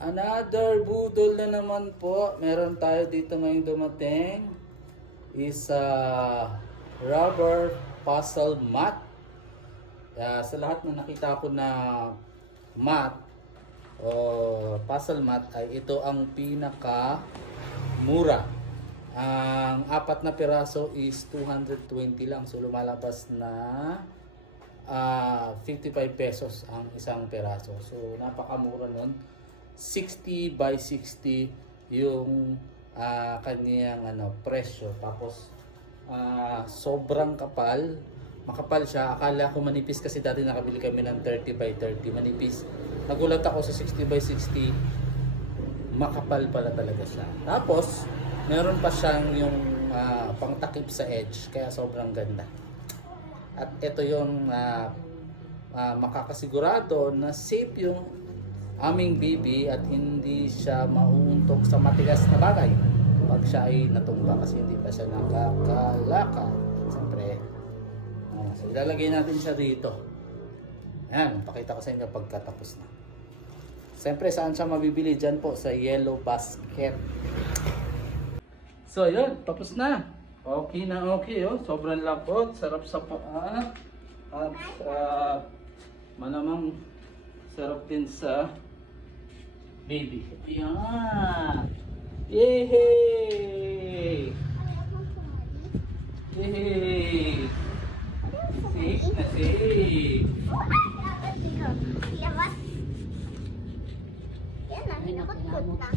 Another budol na naman po. Meron tayo dito ngayong dumating. Is rubber puzzle mat. Sa lahat na nakita ko na mat o puzzle mat ay ito ang pinaka mura. Ang apat na piraso is 220 lang. So lumalabas na 55 pesos ang isang peraso. So napakamura nun. 60 by 60 yung kanyang presyo. Tapos sobrang kapal. Makapal siya. Akala ko manipis kasi dati nakabili kami ng 30 by 30. Manipis. Nagulat ako sa 60 by 60. Makapal pala talaga siya. Tapos meron pa siyang yung pangtakip sa edge. Kaya sobrang ganda. At ito yung makakasigurado na safe yung aming bibi at hindi siya mauuntok sa matigas na bagay pag siya ay natumba kasi hindi pa siya nakakalaka. Siyempre, so ilalagay natin siya dito. Ayan, pakita ko sa inyo pagkatapos na. Siyempre, saan siya mabibili? Dyan po sa Yellow Basket. So yun, tapos na. Okay na okay, oh. Sobrang lapot, sarap sa paa. At malamang sarap din sa baby. Ayan! Yay! Yay! Safe na safe! Yan na, hinakot-kot na.